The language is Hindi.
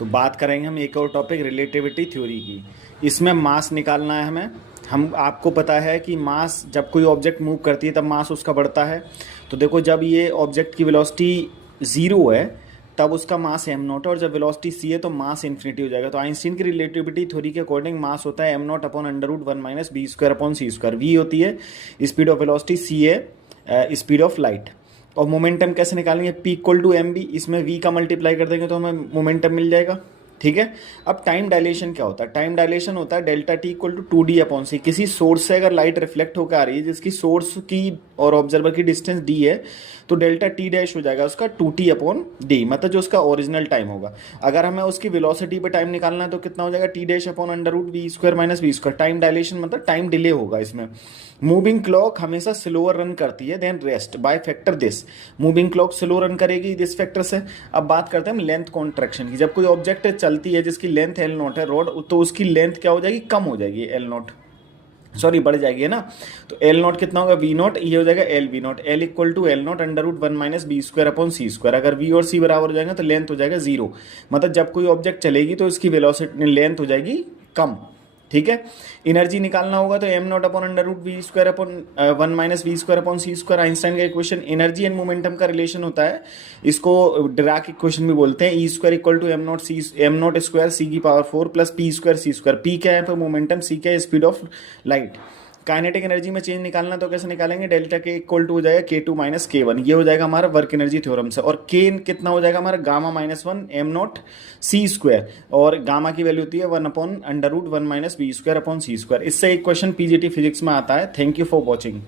तो बात करेंगे हम एक और टॉपिक रिलेटिविटी थ्योरी की। इसमें मास निकालना है हमें। हम आपको पता है कि मास जब कोई ऑब्जेक्ट मूव करती है तब मास उसका बढ़ता है। तो देखो जब ये ऑब्जेक्ट की वेलोसिटी ज़ीरो है तब उसका मास एम नॉट है, और जब वेलोसिटी सी है तो मास इन्फिनिटी हो जाएगा। तो आइंस्टीन की रिलेटिविटी थ्योरी के अकॉर्डिंग मास होता है m not upon under root one minus b square upon c square. V होती है स्पीड ऑफ वेलोसिटी, सी है स्पीड ऑफ लाइट। और मोमेंटम कैसे निकालेंगे? P equal to m b, इसमें वी का मल्टीप्लाई कर देंगे तो हमें मोमेंटम मिल जाएगा। ठीक है। अब टाइम डायलेशन क्या होता है? टाइम डायलेशन होता है delta t equal to two d upon c. किसी सोर्स से अगर लाइट रिफ्लेक्ट होकर आ रही है जिसकी सोर्स की और ऑब्जर्वर की डिस्टेंस डी है, तो डेल्टा टी डैश हो जाएगा उसका टू टी अपॉन डी, मतलब जो उसका ओरिजिनल टाइम होगा। अगर हमें उसकी वेलोसिटी पे टाइम निकालना है तो कितना हो जाएगा? T dash upon under root v square minus v square. Time dilation मतलब टाइम डिले होगा इसमें। मूविंग क्लॉक हमेशा स्लोअर रन करती है than rest by factor this. Moving clock slow run करेगी दिस फैक्टर से। अब बात करते हैं हम लेंथ कॉन्ट्रैक्शन की। जब कोई ऑब्जेक्ट चलती है जिसकी लेंथ एल नॉट है रोड, तो उसकी लेंथ क्या हो जाएगी? कम हो जाएगी, एल नॉट सॉरी बढ़ जाएगी है ना। तो एल नॉट कितना होगा? वी नॉट, ये हो जाएगा l v not. L equal to l not under root one minus b square upon c square. अगर वी और सी बराबर हो जाएंगे तो लेंथ हो जाएगा जीरो। मतलब जब कोई ऑब्जेक्ट चलेगी तो इसकी वेलोसिटी लेंथ हो जाएगी कम। ठीक है। एनर्जी निकालना होगा तो m not upon under root v square upon one minus v square upon c square. Einstein का इक्वेशन एनर्जी एंड मोमेंटम का रिलेशन होता है, इसको डिराक इक्वेशन भी बोलते हैं। E square equal to m naught c, m naught square c की power four plus p square c square. P क्या है पर मोमेंटम, सी क्या है speed of light. Kinetic energy में चेंज निकालना तो कैसे निकालेंगे? डेल्टा के इक्वल टू हो जाएगा के टू माइनस के वन। ये हो जाएगा हमारा वर्क एनर्जी थ्योरम से। और के कितना हो जाएगा हमारा? Gamma minus one m naught c square, और गामा की वैल्यू होती है one upon under root one minus b square upon c square. इससे एक क्वेश्चन पीजीटी फिजिक्स में आता है। Thank you for watching.